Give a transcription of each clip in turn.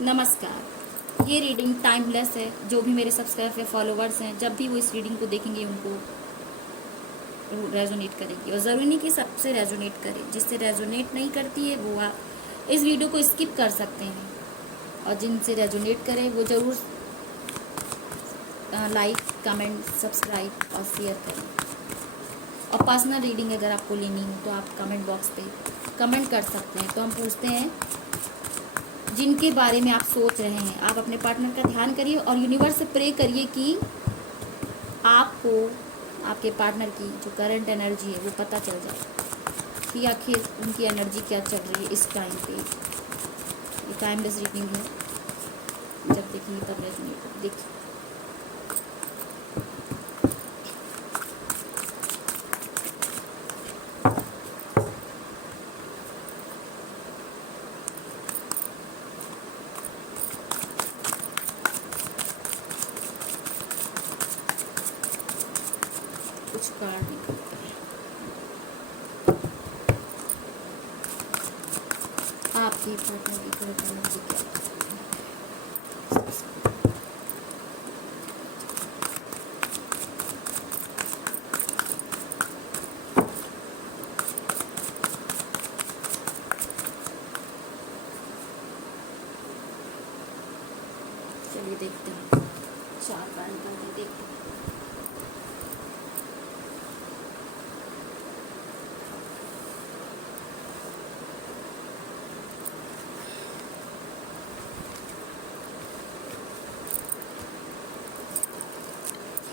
नमस्कार। ये reading timeless है। जो भी मेरे सब्सक्राइबर या फॉलोवर्स हैं, जब भी वो इस रीडिंग को देखेंगे उनको रेजोनेट करेगी। और ज़रूरी नहीं कि सबसे रेजोनेट करे, जिससे रेजोनेट नहीं करती है वो आप इस वीडियो को स्किप कर सकते हैं। और जिनसे रेजोनेट करे वो ज़रूर लाइक, कमेंट, सब्सक्राइब और शेयर करें। और पर्सनल रीडिंग अगर आपको लेनी हो तो आप कमेंट बॉक्स पे कमेंट कर सकते हैं। तो हम पूछते हैं जिनके बारे में आप सोच रहे हैं। आप अपने पार्टनर का ध्यान करिए और यूनिवर्स से प्रे करिए कि आपको आपके पार्टनर की जो करंट एनर्जी है वो पता चल जाए कि आखिर उनकी एनर्जी क्या चल रही है इस टाइम पे। ये टाइमलेस रीडिंग है, जब देखेंगे तब रेजोनेट देखिए। कुछ कार्ड निकलते हैं आपकी पार्टनर की करंट एनर्जी क्या है। चलिए देखते हैं, 4 कार्ड निकलते हैं, देखते हैं।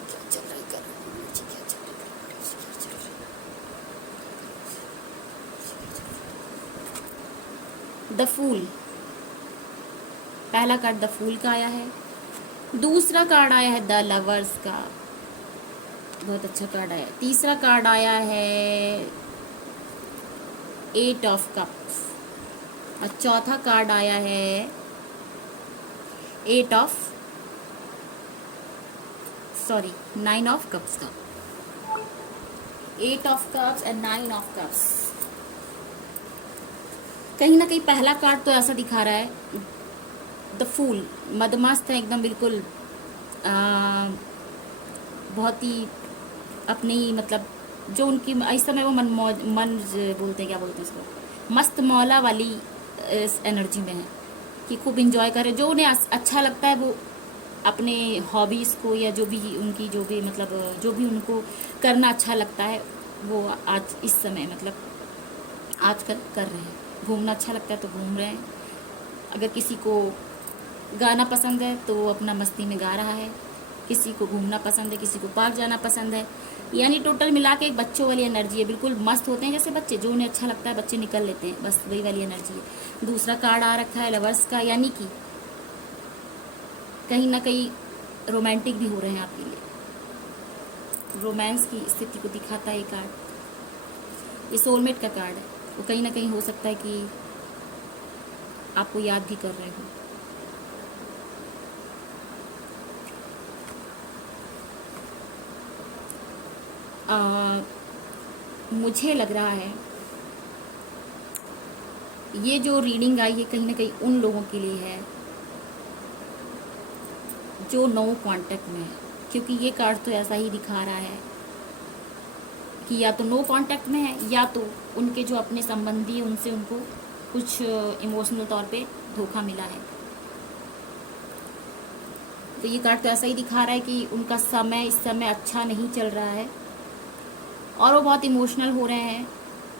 क्या चल रहा है करंट एनर्जी, क्या चल रही है करंट एनर्जी, क्या चल रही है। द फूल, पहला कार्ड द फूल का आया है। दूसरा कार्ड आया है द लवर्स का, बहुत अच्छा कार्ड आया। तीसरा कार्ड आया है 8 ऑफ कप्स और चौथा कार्ड आया है 9 ऑफ कप्स का। 8 of cups and 9 of cups. कहीं ना कहीं पहला कार्ड तो ऐसा दिखा रहा है द फूल, मदमस्त है एकदम, बिल्कुल बहुत ही अपनी मतलब जो उनकी इस समय वो मन बोलते हैं, क्या बोलते हैं इसको, मस्त मौला वाली इस एनर्जी में है कि खूब इंजॉय करे। जो उन्हें अच्छा लगता है वो अपने हॉबीज़ को या जो भी उनकी जो भी मतलब जो भी उनको करना अच्छा लगता है वो आज इस समय मतलब आजकल कर रहे हैं। घूमना अच्छा लगता है तो घूम रहे हैं। अगर किसी को गाना पसंद है तो वो अपना मस्ती में गा रहा है। किसी को घूमना पसंद है, किसी को पार्क जाना पसंद है। यानी टोटल मिला के एक बच्चों वाली एनर्जी है। बिल्कुल मस्त होते हैं जैसे बच्चे, जो उन्हें अच्छा लगता है बच्चे निकल लेते हैं, बस वही वाली एनर्जी है। दूसरा कार्ड आ रखा है लवर्स का, यानी कि कहीं ना कहीं रोमांटिक भी हो रहे हैं आपके लिए। रोमांस की स्थिति को दिखाता है ये कार्ड। ये सोलमेट का कार्ड है। वो कहीं ना कहीं हो सकता है कि आपको याद भी कर रहे हो। मुझे लग रहा है ये जो रीडिंग आई है कहीं ना कहीं उन लोगों के लिए है जो नो कांटेक्ट में है, क्योंकि ये कार्ड तो ऐसा ही दिखा रहा है कि या तो नो कांटेक्ट में है या तो उनके जो अपने संबंधी हैं उनसे उनको कुछ इमोशनल तौर पे धोखा मिला है। तो ये कार्ड तो ऐसा ही दिखा रहा है कि उनका समय इस समय अच्छा नहीं चल रहा है और वो बहुत इमोशनल हो रहे हैं।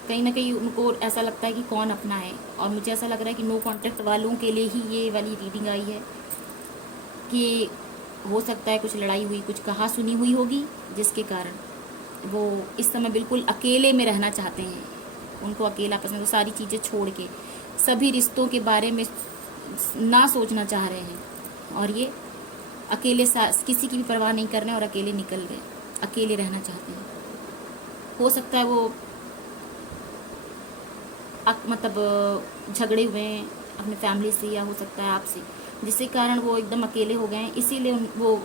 कहीं ना कहीं उनको ऐसा लगता है कि कौन अपना है। और मुझे ऐसा लग रहा है कि नो कांटेक्ट वालों के लिए ही ये वाली रीडिंग आई है कि हो सकता है कुछ लड़ाई हुई, कुछ कहा सुनी हुई होगी जिसके कारण वो इस समय बिल्कुल अकेले में रहना चाहते हैं। उनको अकेला पसंद, वो सारी चीज़ें छोड़ के सभी रिश्तों के बारे में ना सोचना चाह रहे हैं और ये अकेले किसी की भी परवाह नहीं कर रहे हैं और अकेले निकल गए, अकेले रहना चाहते हैं। हो सकता है वो मतलब झगड़े हुए हैं अपने फैमिली से या हो सकता है आपसे, जिसके कारण वो एकदम अकेले हो गए हैं। इसीलिए वो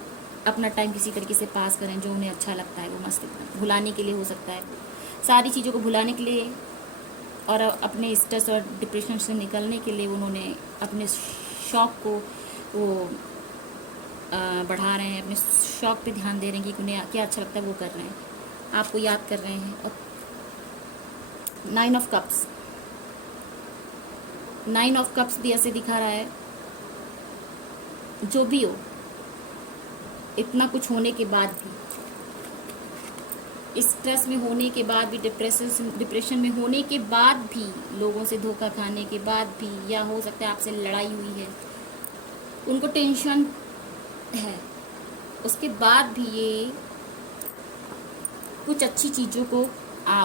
अपना टाइम किसी तरीके से पास करें जो उन्हें अच्छा लगता है, वो मस्त भुलाने के लिए हो सकता है, सारी चीज़ों को भुलाने के लिए और अपने स्ट्रेस और डिप्रेशन से निकलने के लिए उन्होंने अपने शौक़ को वो बढ़ा रहे हैं, अपने शौक़ पे ध्यान दे रहे हैं कि उन्हें क्या अच्छा लगता है वो कर रहे हैं, आपको याद कर रहे हैं। और 9 ऑफ कप्स, 9 ऑफ कप्स भी ऐसे दिखा रहा है, जो भी हो, इतना कुछ होने के बाद भी, स्ट्रेस में होने के बाद भी, डिप्रेशन में होने के बाद भी, लोगों से धोखा खाने के बाद भी, या हो सकता है आपसे लड़ाई हुई है, उनको टेंशन है, उसके बाद भी ये कुछ अच्छी चीज़ों को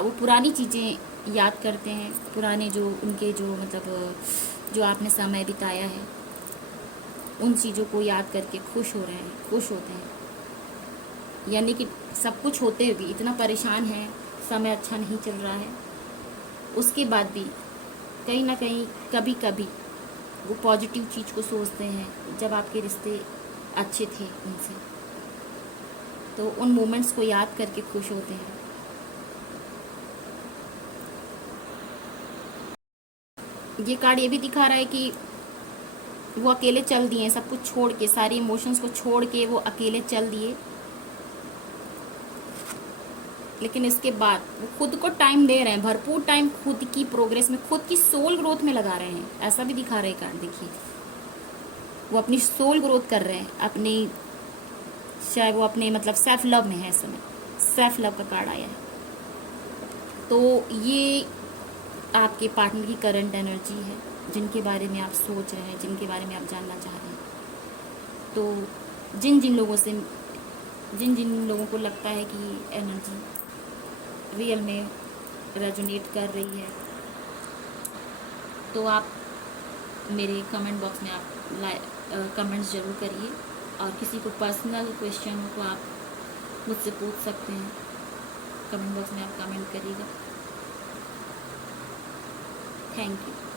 वो पुरानी चीज़ें याद करते हैं, पुराने जो उनके जो मतलब जो आपने समय बिताया है, उन चीज़ों को याद करके खुश हो रहे हैं, खुश होते हैं। यानी कि सब कुछ होते हुए भी इतना परेशान है, समय अच्छा नहीं चल रहा है, उसके बाद भी कहीं ना कहीं कभी कभी वो पॉजिटिव चीज़ को सोचते हैं। जब आपके रिश्ते अच्छे थे उनसे, तो उन मोमेंट्स को याद करके खुश होते हैं। ये कार्ड ये भी दिखा रहा है कि वो अकेले चल दिए, सब कुछ छोड़ के, सारे इमोशंस को छोड़ के वो अकेले चल दिए, लेकिन इसके बाद वो खुद को टाइम दे रहे हैं, भरपूर टाइम खुद की प्रोग्रेस में, खुद की सोल ग्रोथ में लगा रहे हैं। ऐसा भी दिखा रहे हैं कार्ड, देखिए वो अपनी सोल ग्रोथ कर रहे हैं, अपनी, चाहे वो अपने मतलब सेल्फ लव में है, इस समय सेल्फ लव का कार्ड आया है। तो ये आपके पार्टनर की करंट एनर्जी है, जिनके बारे में आप सोच रहे हैं, जिनके बारे में आप जानना चाह रहे हैं। तो जिन जिन लोगों को लगता है कि एनर्जी रियल में रेजोनेट कर रही है, तो आप मेरे कमेंट बॉक्स में आप कमेंट्स ज़रूर करिए, और किसी को पर्सनल क्वेश्चन हो तो आप मुझसे पूछ सकते हैं, कमेंट बॉक्स में आप कमेंट करिएगा। Thank you.